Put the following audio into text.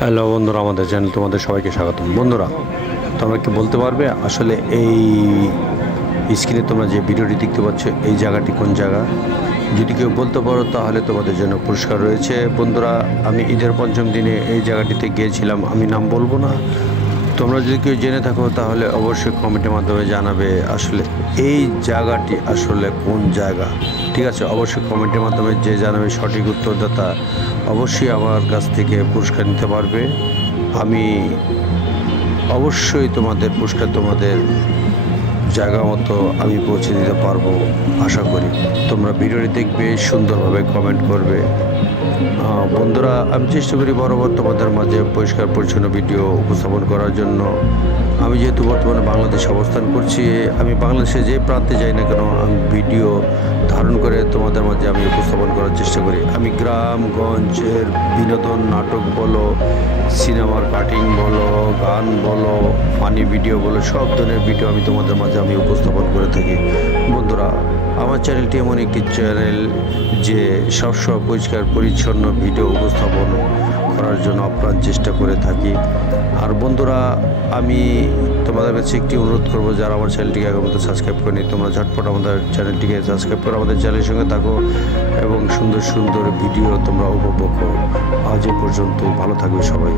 Hello বন্ধুরা, আমাদের channel তোমাদের সবাইকে স্বাগতম। বন্ধুরা, তোমরা কি বলতে পারবে আসলে এই স্ক্রিনে তোমরা যে ভিডিওটি দেখতে পাচ্ছ এই জায়গাটি কোন জায়গা? যদি কেউ বলতে পারো তাহলে তোমাদের জন্য পুরস্কার রয়েছে। বন্ধুরা, আমি ঈদের পঞ্চম দিনে এই জায়গাটিতে গিয়েছিলাম, আমি নাম বলবো না। তোমরা যদি কেউ জেনে থাকো তাহলে অবশ্যই কমেন্টের মাধ্যমে জানাবে আসলে এই জায়গাটি আসলে কোন জায়গা। ঠিক আছে, অবশ্যই কমেন্টের মাধ্যমে যে জানাবে সঠিক উত্তরদাতা অবশ্যই আমার কাছ থেকে পুরস্কার নিতে পারবে। আমি অবশ্যই তোমাদের পুরস্কার তোমাদের জায়গা মতো আমি পৌঁছে দিতে পারবো, আশা করি। তোমরা ভিডিওটি দেখবে, সুন্দরভাবে কমেন্ট করবে। বন্ধুরা, আমি চেষ্টা করি বরাবর তোমাদের মাঝে পরিষ্কার পরিচ্ছন্ন ভিডিও উপস্থাপন করার জন্য। আমি যেহেতু বর্তমানে বাংলাদেশে অবস্থান করছি, আমি বাংলাদেশে যে প্রান্তে যাই না কেন আমি ভিডিও ধারণ করে তোমাদের মাঝে আমি উপস্থাপন করার চেষ্টা করি। আমি গ্রামগঞ্জের বিনোদন, নাটক বলো, সিনেমার কাটিং বলো, গান বলো, ফানি ভিডিও বলো, সব ধরনের ভিডিও আমি তোমাদের মাঝে আমি উপস্থাপন করে থাকি। বন্ধুরা, আমার চ্যানেলটি এমন একটি চ্যানেল যে সবসময় পরিষ্কার পরিচ্ছন্ন ভিডিও উপস্থাপন করার জন্য আপ্রাণ চেষ্টা করে থাকি। আর বন্ধুরা, আমি তোমাদের কাছে একটি অনুরোধ করবো, যারা আমার চ্যানেলটিকে আগের মতো সাবস্ক্রাইব করেনি, তোমরা ঝটপট আমাদের চ্যানেলটিকে সাবস্ক্রাইব করে আমাদের চ্যানেলের সঙ্গে থাকো এবং সুন্দর সুন্দর ভিডিও তোমরা উপভোগ করো। আজ এ পর্যন্ত, ভালো থাকবে সবাই।